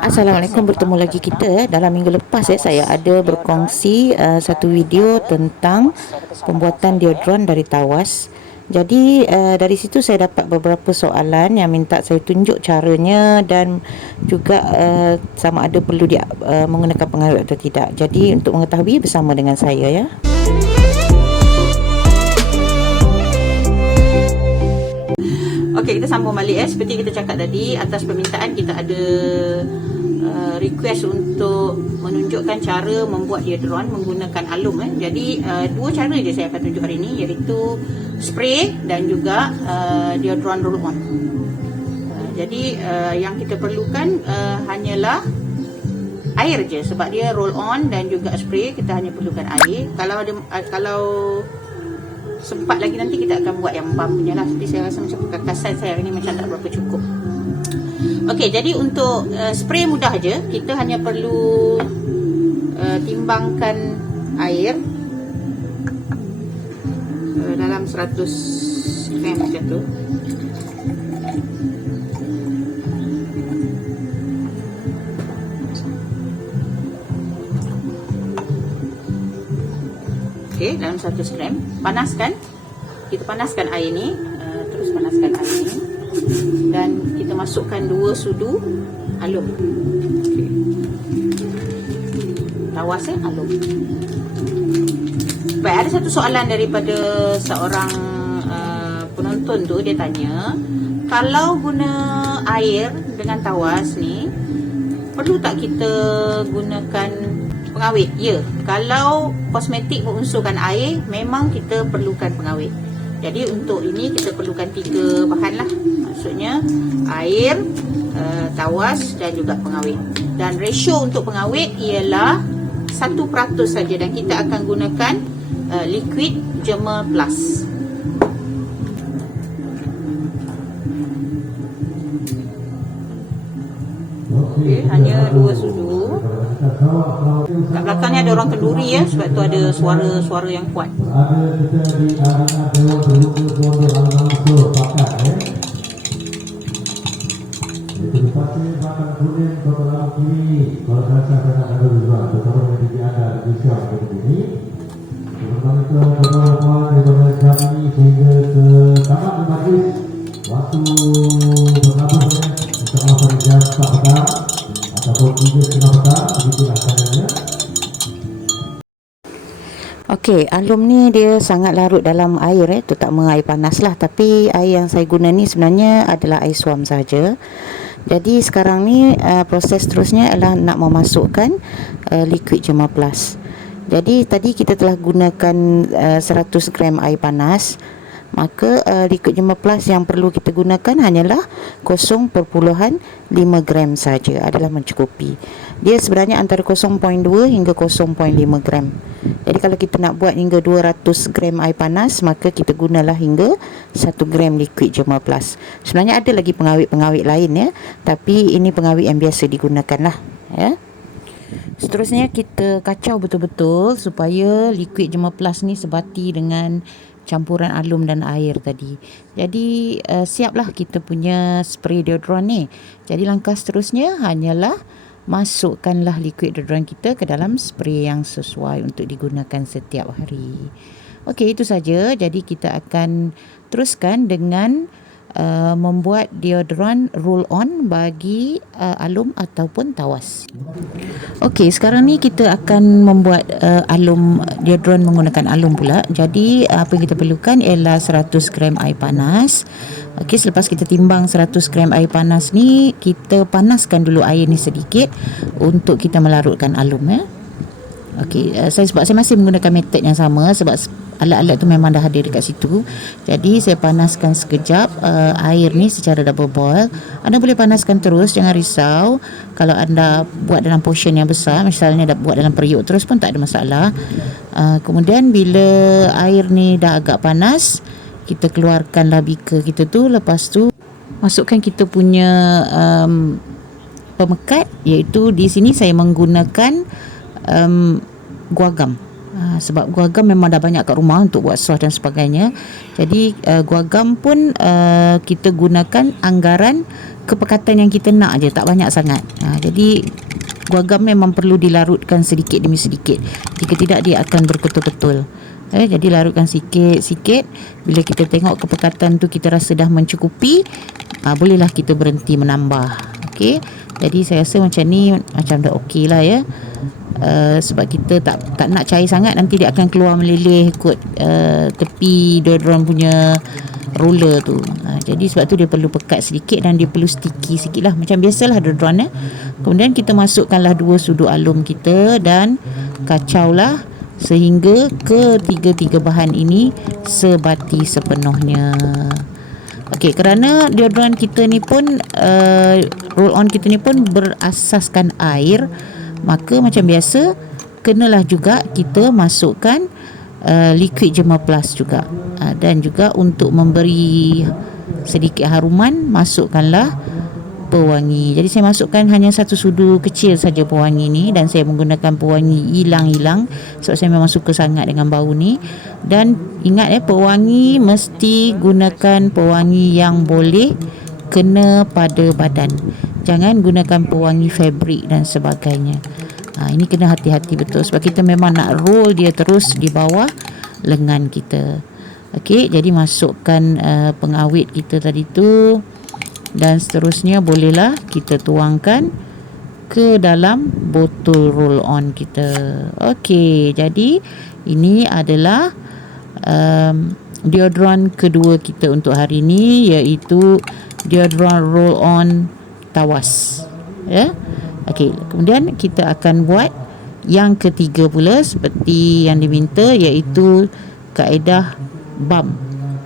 Assalamualaikum, bertemu lagi kita. Dalam minggu lepas saya ada berkongsi satu video tentang pembuatan deodorant dari tawas. Jadi dari situ saya dapat beberapa soalan yang minta saya tunjuk caranya dan juga sama ada perlu dia menggunakan pengawet atau tidak. Jadi untuk mengetahui bersama dengan saya ya. Okey, kita sambung balik seperti kita cakap tadi, atas permintaan kita ada request untuk menunjukkan cara membuat deodorant menggunakan alum Jadi dua cara je saya akan tunjuk hari ini, iaitu spray dan juga deodorant roll on. Jadi yang kita perlukan hanyalah air je, sebab dia roll on dan juga spray kita hanya perlukan air. Kalau sempat lagi nanti kita akan buat yang pump punya lah, tapi saya rasa macam kekasan saya hari ni macam tak berapa cukup. Okey, jadi untuk spray mudah je, kita hanya perlu timbangkan air dalam 100 gram macam tu. Okey, dalam 100 gram, panaskan. Kita panaskan air ni, terus panaskan air ni dan kita masukkan 2 sudu alum. Okey. Tawas alum. Baik, ada satu soalan daripada seorang penonton tu, dia tanya, kalau guna air dengan tawas ni, perlu tak kita gunakan pengawet? Ya, kalau kosmetik berunsurkan air, memang kita perlukan pengawet. Jadi untuk ini kita perlukan 3 bahan lah. Maksudnya air, tawas dan juga pengawet. Dan ratio untuk pengawet ialah 1% saja, dan kita akan gunakan liquid Germa Plus. Okay, hanya 2 sudu. Kat belakang ni ada orang kenduri sebab tu ada suara-suara yang kuat. Okey, alum ni dia sangat larut dalam air terutama air panas lah, tapi air yang saya guna ni sebenarnya adalah air suam saja. Jadi sekarang ni proses terusnya adalah nak memasukkan liquid Germa Plus. Jadi tadi kita telah gunakan 100 gram air panas, maka liquid Germa Plus yang perlu kita gunakan hanyalah 0.5 gram saja, adalah mencukupi. Dia sebenarnya antara 0.2 hingga 0.5 gram. Jadi kalau kita nak buat hingga 200 gram air panas, maka kita gunalah hingga 1 gram liquid Germa Plus. Sebenarnya ada lagi pengawet-pengawet lain tapi ini pengawet yang biasa digunakan lah Seterusnya kita kacau betul-betul supaya liquid Germa Plus ni sebati dengan campuran alum dan air tadi. Jadi siaplah kita punya spray deodorant ni. Jadi langkah seterusnya hanyalah masukkanlah liquid deodorant kita ke dalam spray yang sesuai untuk digunakan setiap hari. Okey, itu saja. Jadi kita akan teruskan dengan membuat deodorant roll on bagi alum ataupun tawas. Okey, sekarang ni kita akan membuat alum deodorant menggunakan alum pula. Jadi apa yang kita perlukan ialah 100 gram air panas. Okey, selepas kita timbang 100 gram air panas ni, kita panaskan dulu air ni sedikit untuk kita melarutkan alum Okey, sebab saya masih menggunakan metod yang sama sebab alat-alat tu memang dah ada dekat situ. Jadi saya panaskan sekejap air ni secara double boil. Anda boleh panaskan terus, jangan risau. Kalau anda buat dalam portion yang besar, misalnya dah buat dalam periuk terus pun tak ada masalah. Kemudian bila air ni dah agak panas, kita keluarkanlah beaker kita tu. Lepas tu masukkan kita punya pemekat, iaitu di sini saya menggunakan guagam. Sebab guagam memang dah banyak kat rumah untuk buat sos dan sebagainya. Jadi guagam pun kita gunakan anggaran kepekatan yang kita nak je, tak banyak sangat. Jadi guagam memang perlu dilarutkan sedikit demi sedikit. Jika tidak dia akan berketul-ketul. Jadi larutkan sikit-sikit. Bila kita tengok kepekatan tu kita rasa dah mencukupi, bolehlah kita berhenti menambah. Okey. Jadi saya rasa macam ni macam dah okey lah ya. Sebab kita tak nak cair sangat, nanti dia akan keluar meleleh ikut tepi deodorant punya roller tu. Jadi sebab tu dia perlu pekat sedikit dan dia perlu sticky sikit lah, macam biasalah deodorant. Kemudian kita masukkanlah 2 sudu alum kita dan kacaulah sehingga ketiga-tiga bahan ini sebati sepenuhnya. Okey, kerana deodorant kita ni pun roll on kita ni pun berasaskan air, maka macam biasa kenalah juga kita masukkan liquid Derma Plus juga. Dan juga untuk memberi sedikit haruman, masukkanlah pewangi. Jadi saya masukkan hanya 1 sudu kecil saja pewangi ni, dan saya menggunakan pewangi hilang-hilang sebab saya memang suka sangat dengan bau ni. Dan ingat pewangi mesti gunakan pewangi yang boleh kena pada badan. Jangan gunakan pewangi fabrik dan sebagainya. Ini kena hati-hati betul sebab kita memang nak roll dia terus di bawah lengan kita. Okey, jadi masukkan pengawet kita tadi tu dan seterusnya bolehlah kita tuangkan ke dalam botol roll on kita. Okey, jadi ini adalah deodorant kedua kita untuk hari ini, iaitu deodorant roll on tawas. Ya. Okey, kemudian kita akan buat yang ketiga pula seperti yang diminta, iaitu kaedah bump.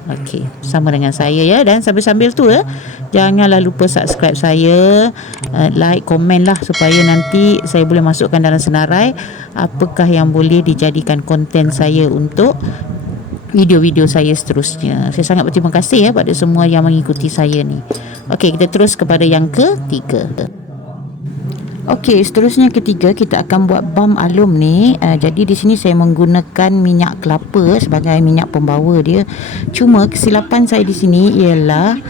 Okey, sama dengan saya ya. Dan sambil-sambil tu janganlah lupa subscribe saya, like, komen lah supaya nanti saya boleh masukkan dalam senarai apakah yang boleh dijadikan konten saya untuk video-video saya seterusnya. Saya sangat berterima kasih pada semua yang mengikuti saya ni. Okey, kita terus kepada yang ketiga. Okey, seterusnya ketiga kita akan buat balm alum ni. Jadi di sini saya menggunakan minyak kelapa sebagai minyak pembawa dia. Cuma kesilapan saya di sini ialah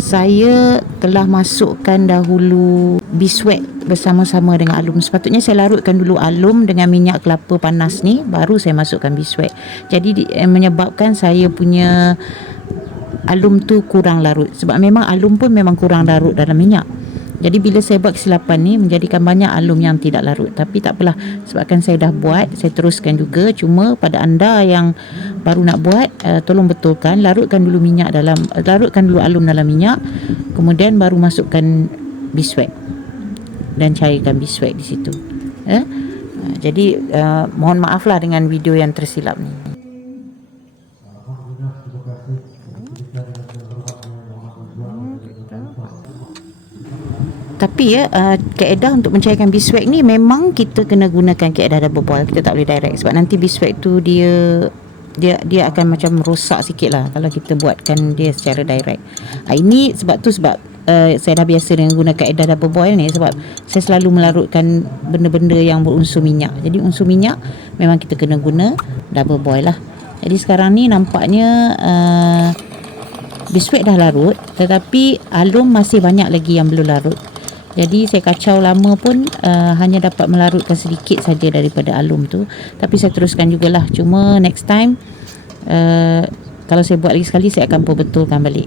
saya telah masukkan dahulu biswak bersama-sama dengan alum. Sepatutnya saya larutkan dulu alum dengan minyak kelapa panas ni, baru saya masukkan biswak. Jadi menyebabkan saya punya alum tu kurang larut. Sebab memang alum pun memang kurang larut dalam minyak. Jadi bila saya buat kesilapan ni menjadikan banyak alum yang tidak larut. Tapi tak apalah, sebabkan saya dah buat, saya teruskan juga. Cuma pada anda yang baru nak buat, tolong betulkan, larutkan dulu alum dalam minyak, kemudian baru masukkan biswak dan cairkan biswak di situ. Jadi mohon maaflah dengan video yang tersilap ni. Tapi kaedah untuk mencairkan biswak ni memang kita kena gunakan kaedah double boil. Kita tak boleh direct sebab nanti biswak tu dia akan macam rosak sikit lah kalau kita buatkan dia secara direct. Ini sebab saya dah biasa dengan guna kaedah double boil ni, sebab saya selalu melarutkan benda-benda yang berunsur minyak. Jadi unsur minyak memang kita kena guna double boil lah. Jadi sekarang ni nampaknya biswak dah larut, tetapi alum masih banyak lagi yang belum larut. Jadi saya kacau lama pun hanya dapat melarutkan sedikit saja daripada alum tu. Tapi saya teruskan jugalah. Cuma next time kalau saya buat lagi sekali, saya akan perbetulkan balik.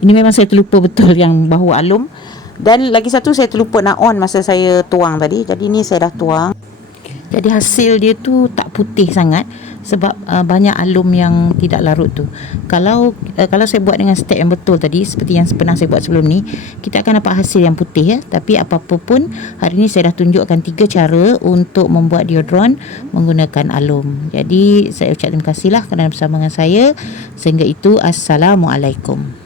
Ini memang saya terlupa betul yang bahu alum. Dan lagi satu, saya terlupa nak on masa saya tuang tadi. Jadi ni saya dah tuang. Jadi hasil dia tu tak putih sangat sebab banyak alum yang tidak larut tu. Kalau saya buat dengan step yang betul tadi, seperti yang pernah saya buat sebelum ni, kita akan dapat hasil yang putih. Tapi apa-apa pun, hari ni saya dah tunjukkan 3 cara untuk membuat deodorant menggunakan alum. Jadi saya ucap terima kasihlah kerana bersama dengan saya. Sehingga itu, Assalamualaikum.